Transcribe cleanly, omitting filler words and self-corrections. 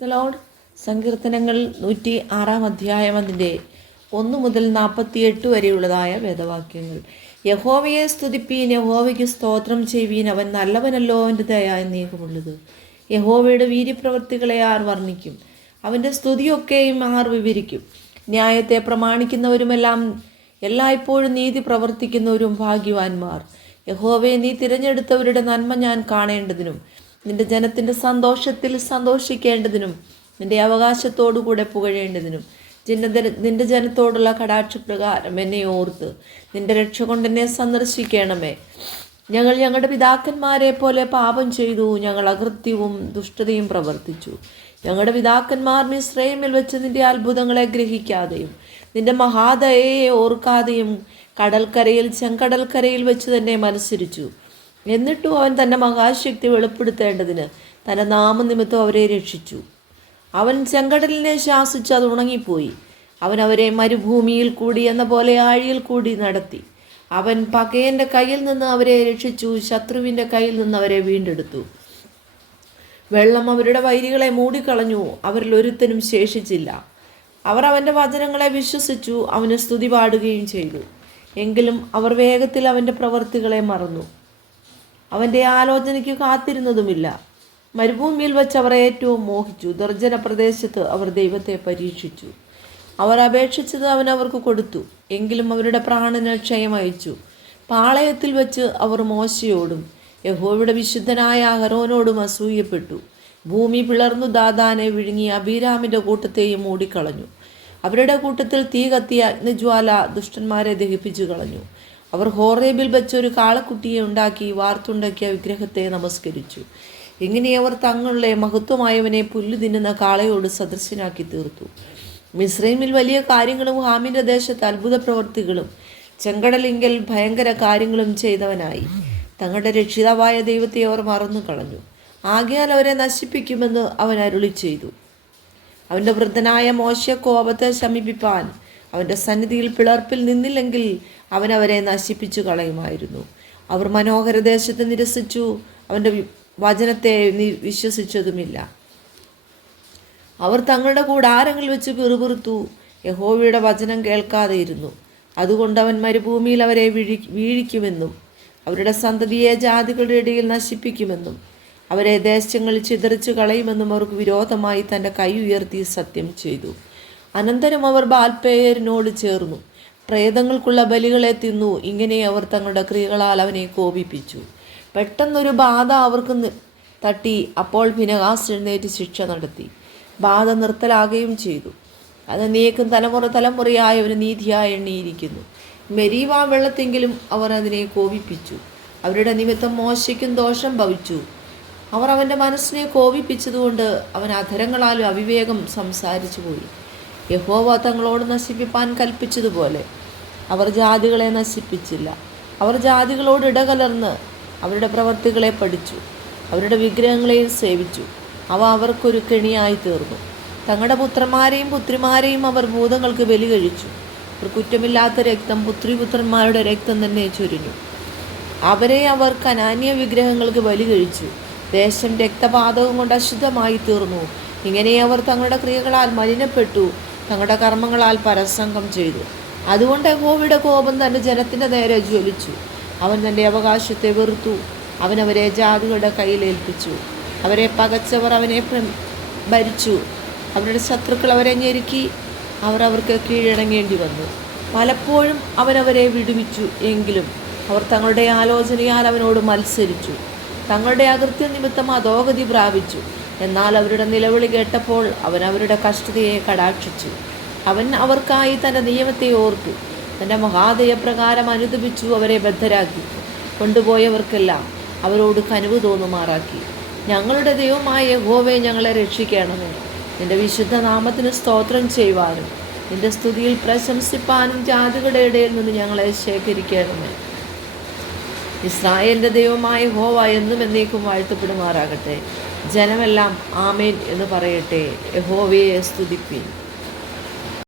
Praise the Lord. സങ്കീർത്തനങ്ങൾ 106 അധ്യായം അതിൻ്റെ 1 മുതൽ 48 വരെയുള്ളതായ വേദവാക്യങ്ങൾ. യഹോവയെ സ്തുതിപ്പീൻ, യഹോവയ്ക്ക് സ്തോത്രം ചെയ്യുവീൻ, അവൻ നല്ലവനല്ലോ, അവൻ്റെ ദയ എന്നേക്കുമുള്ളത്. യഹോവയുടെ വീര്യപ്രവൃത്തികളെ ആർ വർണ്ണിക്കും? അവൻ്റെ സ്തുതിയൊക്കെയും ആർ വിവരിക്കും? ന്യായത്തെ പ്രമാണിക്കുന്നവരുമെല്ലാം എല്ലായ്പ്പോഴും നീതി പ്രവർത്തിക്കുന്നവരും ഭാഗ്യവാന്മാർ. യഹോവയെ നീ തിരഞ്ഞെടുത്തവരുടെ നന്മ ഞാൻ കാണേണ്ടതിനും നിന്റെ ജനത്തിൻ്റെ സന്തോഷത്തിൽ സന്തോഷിക്കേണ്ടതിനും നിന്റെ അവകാശത്തോടുകൂടെ പുകഴേണ്ടതിനും നിന്റെ ജനത്തോടുള്ള കടാക്ഷപ്രകാരം എന്നെ ഓർത്ത് നിന്റെ രക്ഷ കൊണ്ടെന്നെ സന്ദർശിക്കണമേ. ഞങ്ങൾ ഞങ്ങളുടെ പിതാക്കന്മാരെ പോലെ പാപം ചെയ്തു, ഞങ്ങൾ അകൃത്യവും ദുഷ്ടതയും പ്രവർത്തിച്ചു. ഞങ്ങളുടെ പിതാക്കന്മാർ മിസ്രയീമിൽ വെച്ച് നിന്റെ അത്ഭുതങ്ങളെ ഗ്രഹിക്കാതെയും നിന്റെ മഹാദയയെ ഓർക്കാതെയും ചെങ്കടൽക്കരയിൽ വെച്ച് തന്നെ മത്സരിച്ചു. എന്നിട്ടും അവൻ തൻ്റെ മഹാശക്തി വെളിപ്പെടുത്തേണ്ടതിന് തൻ്റെ നാമനിമിത്തം അവരെ രക്ഷിച്ചു. അവൻ ചെങ്കടലിനെ ശാസിച്ച് അത് ഉണങ്ങിപ്പോയി. അവൻ അവരെ മരുഭൂമിയിൽ കൂടി എന്ന പോലെ ആഴിയിൽ കൂടി നടത്തി. അവൻ പകയൻ്റെ കയ്യിൽ നിന്ന് അവരെ രക്ഷിച്ചു, ശത്രുവിൻ്റെ കയ്യിൽ നിന്ന് അവരെ വീണ്ടെടുത്തു. വെള്ളം അവരുടെ വൈരികളെ മൂടിക്കളഞ്ഞു, അവരിൽ ഒരുത്തനും ശേഷിച്ചില്ല. അവർ അവൻ്റെ വചനങ്ങളെ വിശ്വസിച്ചു, അവന് സ്തുതി പാടുകയും ചെയ്തു. എങ്കിലും അവർ വേഗത്തിൽ അവൻ്റെ പ്രവൃത്തികളെ മറന്നു, അവൻ്റെ ആലോചനയ്ക്ക് കാത്തിരുന്നതുമില്ല. മരുഭൂമിയിൽ വെച്ച് അവർ ഏറ്റവും മോഹിച്ചു, ദുർജന പ്രദേശത്ത് അവർ ദൈവത്തെ പരീക്ഷിച്ചു. അവർ അപേക്ഷിച്ചത് അവൻ അവർക്ക് കൊടുത്തു, എങ്കിലും അവരുടെ പ്രാണന് ക്ഷയം അയച്ചു. പാളയത്തിൽ വെച്ച് അവർ മോശയോടും യഹോവയുടെ വിശുദ്ധനായ അഹരോനോടും അസൂയപ്പെട്ടു. ഭൂമി പിളർന്നു ദാഥാനെ വിഴുങ്ങി അബീരാമിൻ്റെ കൂട്ടത്തെയും മൂടിക്കളഞ്ഞു. അവരുടെ കൂട്ടത്തിൽ തീ കത്തിയ അഗ്നിജ്വാല ദുഷ്ടന്മാരെ ദഹിപ്പിച്ചു കളഞ്ഞു. അവർ ഹോറേബിൽ വെച്ചൊരു കാളക്കുട്ടിയെ ഉണ്ടാക്കി വാർത്തുണ്ടാക്കിയ വിഗ്രഹത്തെ നമസ്കരിച്ചു. ഇങ്ങനെ അവർ തങ്ങളുടെ മഹത്വമായവനെ പുല്ല് തിന്നുന്ന കാളയോട് സദൃശനാക്കി തീർത്തു. മിസ്രൈമിൽ വലിയ കാര്യങ്ങളും ഹാമിൻ്റെ ദേശത്ത് അത്ഭുത പ്രവൃത്തികളും ചെങ്കടലിങ്കൽ ഭയങ്കര കാര്യങ്ങളും ചെയ്തവനായി. തങ്ങളുടെ രക്ഷിതാവായ ദൈവത്തെ അവർ മറന്നു കളഞ്ഞു. ആകയാൽ അവരെ നശിപ്പിക്കുമെന്ന് അവൻ അരുളി ചെയ്തു. അവൻ്റെ വൃദ്ധനായ മോശെ കോപത്തെ ശമിപ്പിപ്പാൻ അവൻ്റെ സന്നിധിയിൽ പിളർപ്പിൽ നിന്നില്ലെങ്കിൽ അവൻ അവരെ നശിപ്പിച്ചു കളയുമായിരുന്നു. അവർ മനോഹര ദേശത്ത് നിരസിച്ചു, അവൻ്റെ വചനത്തെ വിശ്വസിച്ചതുമില്ല. അവർ തങ്ങളുടെ കൂടാരങ്ങൾ വെച്ച് പിറുപിറുത്തു, യഹോവയുടെ വചനം കേൾക്കാതെ ഇരുന്നു. അതുകൊണ്ട് അവൻ മരുഭൂമിയിൽ അവരെ വീഴിക്കുമെന്നും അവരുടെ സന്തതിയെ ജാതികളുടെ ഇടയിൽ നശിപ്പിക്കുമെന്നും അവരെ ദേശങ്ങളിൽ ചിതറിച്ചു കളയുമെന്നും അവർക്ക് വിരോധമായി തൻ്റെ കൈ ഉയർത്തി സത്യം ചെയ്തു. അനന്തരം അവർ ബാൽപേയരിനോട് ചേർന്നു, പ്രേതങ്ങൾക്കുള്ള ബലികളെ തിന്നു. ഇങ്ങനെ അവർ തങ്ങളുടെ ക്രിയകളാൽ അവനെ കോപിപ്പിച്ചു. പെട്ടെന്നൊരു ബാധ അവർക്ക് തട്ടി. അപ്പോൾ ഫിനെഹാസ് എഴുന്നേറ്റ് ശിക്ഷ നടത്തി, ബാധ നിർത്തലാകുകയും ചെയ്തു. അത് നീക്കും തലമുറയായി ഒരു നീതിയായി എണ്ണിയിരിക്കുന്നു. മെരീവ വെള്ളത്തെങ്കിലും അവർ അതിനെ കോപിപ്പിച്ചു. അവരുടെ നിമിത്തം മോശയ്ക്കും ദോഷം ഭവിച്ചു. അവർ അവൻ്റെ മനസ്സിനെ കോപിപ്പിച്ചതുകൊണ്ട് അവൻ അധരങ്ങളാലും അവിവേകം സംസാരിച്ചു പോയി. യഹോവ തങ്ങളോട് നശിപ്പിപ്പാൻ കൽപ്പിച്ചതുപോലെ അവർ ജാതികളെ നശിപ്പിച്ചില്ല. അവർ ജാതികളോട് ഇടകലർന്ന് അവരുടെ പ്രവർത്തികളെ പഠിച്ചു, അവരുടെ വിഗ്രഹങ്ങളെയും സേവിച്ചു. അവ അവർക്കൊരു കെണിയായി തീർന്നു. തങ്ങളുടെ പുത്രന്മാരെയും പുത്രിമാരെയും അവർ ഭൂതങ്ങൾക്ക് ബലി കഴിച്ചു. അവർ കുറ്റമില്ലാത്ത രക്തം, പുത്രിപുത്രന്മാരുടെ രക്തം തന്നെ ചൊരിഞ്ഞു. അവരെ അവർ കനാന്യ വിഗ്രഹങ്ങൾക്ക് ബലി കഴിച്ചു. ദേശം രക്തപാതകം കൊണ്ട് അശുദ്ധമായി തീർന്നു. ഇങ്ങനെ അവർ തങ്ങളുടെ ക്രിയകളാൽ മലിനപ്പെട്ടു, തങ്ങളുടെ കർമ്മങ്ങളാൽ പരസംഗം ചെയ്തു. അതുകൊണ്ട് യഹോവയുടെ കോപം തൻ്റെ ജനത്തിൻ്റെ നേരെ ജ്വലിച്ചു. അവൻ തൻ്റെ അവകാശത്തെ വെറുത്തു. അവൻ അവരെ ജാതികളുടെ കയ്യിലേൽപ്പിച്ചു. അവരെ പകച്ചവർ അവനെ ഭരിച്ചു. അവരുടെ ശത്രുക്കൾ അവരെ ഞെരുക്കി. അവർ അവർക്ക് കീഴടങ്ങേണ്ടി വന്നു. പലപ്പോഴും അവനവരെ വിടുവിച്ചു. എങ്കിലും അവർ തങ്ങളുടെ ആലോചനയാൽ അവനോട് മത്സരിച്ചു. തങ്ങളുടെ അകൃത്യ നിമിത്തം അധോഗതി പ്രാപിച്ചു. എന്നാൽ അവരുടെ നിലവിളി കേട്ടപ്പോൾ അവൻ അവരുടെ കഷ്ടതയെ കടാക്ഷിച്ചു. അവൻ അവർക്കായി തൻ്റെ നിയമത്തെ ഓർത്തു. തൻ്റെ മഹാദയപ്രകാരം അനുദപിച്ചു. അവരെ ബദ്ധരാക്കി കൊണ്ടുപോയവർക്കെല്ലാം അവരോട് കനിവ് തോന്നുമാറാക്കി. ഞങ്ങളുടെ ദൈവമായ യഹോവേ, ഞങ്ങളെ രക്ഷിക്കണമേ. നിന്റെ വിശുദ്ധ നാമത്തിന് സ്തോത്രം ചെയ്യുവാനും നിന്റെ സ്തുതിയിൽ പ്രശംസിപ്പാനും ജാതികളുടെ ഇടയിൽ നിന്ന് ഞങ്ങളെ ശേഖരിക്കണമേ. ഇസ്രായേലിൻ്റെ ദൈവമായ യഹോവ എന്നും എന്നേക്കും വാഴ്ത്തപ്പെടുമാറാകട്ടെ. ജനമെല്ലാം ആമേൻ എന്ന് പറയട്ടെ. യഹോവയെ സ്തുതിപ്പിൻ.